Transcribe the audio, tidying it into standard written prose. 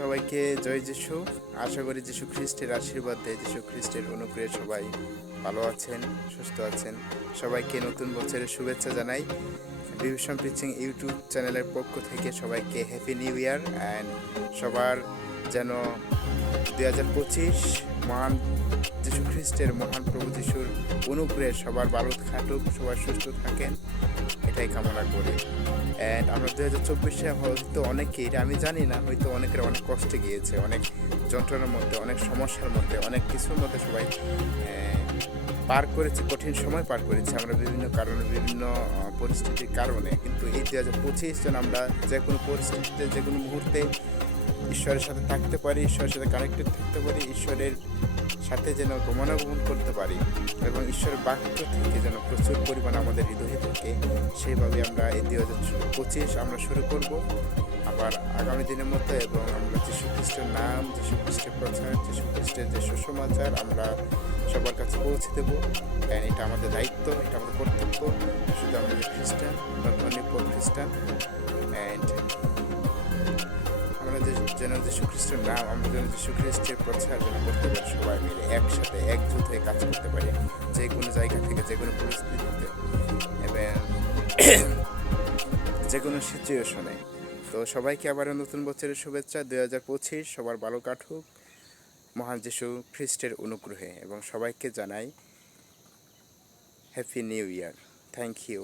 সবাইকে জয় যিশু। আশা করি যিশু খ্রিস্টের আশীর্বাদে, যিশু খ্রিস্টের অনুগ্রহে সবাই ভালো আছেন, সুস্থ আছেন। সবাইকে নতুন বছরের শুভেচ্ছা জানাই। ভিশন প্রিচিং ইউটিউব চ্যানেলের পক্ষ থেকে সবাইকে হ্যাপি নিউ ইয়ার অ্যান্ড সবার যেন 2025 মহান যিশু খ্রিস্টের মহান প্রভু যিশুর অনুগ্রহে সবার ভালো থাকুক, সবাই সুস্থ থাকেন, এটাই কামনা করি। অ্যান্ড আমরা 2024-এ হয়তো অনেকেই, আমি জানি না, হয়তো অনেকের অনেক কষ্টে গিয়েছে, অনেক যন্ত্রণার মধ্যে, অনেক সমস্যার মধ্যে, অনেক কিছুর মধ্যে সবাই পার করেছে, কঠিন সময় পার করেছে আমরা বিভিন্ন কারণে, বিভিন্ন পরিস্থিতির কারণে। কিন্তু এই 2025 যেন আমরা যে কোনো পরিস্থিতিতে, যে কোনো মুহূর্তে ঈশ্বরের সাথে থাকতে পারি, ঈশ্বরের সাথে কানেক্টেড থাকতে পারি, ঈশ্বরের সাথে যেন গমনাগমন করতে পারি এবং ঈশ্বরের বাক্য থেকে যেন প্রচুর পরিমাণে আমাদের হৃদয়ে থাকে। সেইভাবে আমরা এই 2025 আমরা শুরু করব আবার আগামী দিনের মতো, এবং আমরা যীশু খ্রিস্টের নাম, যীশু খ্রিস্টের প্রচার, যীশু খ্রিস্টের যে সুসমাচার আমরা সবার কাছে পৌঁছে দেবো। এটা আমাদের দায়িত্ব, এটা আমাদের কর্তব্য। শুধু আমাদের খ্রিস্টান, নট অনলি ফর খ্রিস্টান। অ্যান্ড আমরা যেন যীশু খ্রিস্টের নাম, আমরা যেন যীশু খ্রিস্টের প্রচার যেন করতে পারি, সবাই মিলে একসাথে একজোট হয়ে কাজ করতে পারি, যে কোনো জায়গা থেকে, যে কোনো পরিস্থিতিতে এবং যে কোনো সিচুয়েশনে। তো সবাইকে আবারও নতুন বছরের শুভেচ্ছা। 2025 সবার ভালো কাটুক মহান যীশু খ্রিস্টের অনুগ্রহে, এবং সবাইকে জানাই happy new year. Thank you.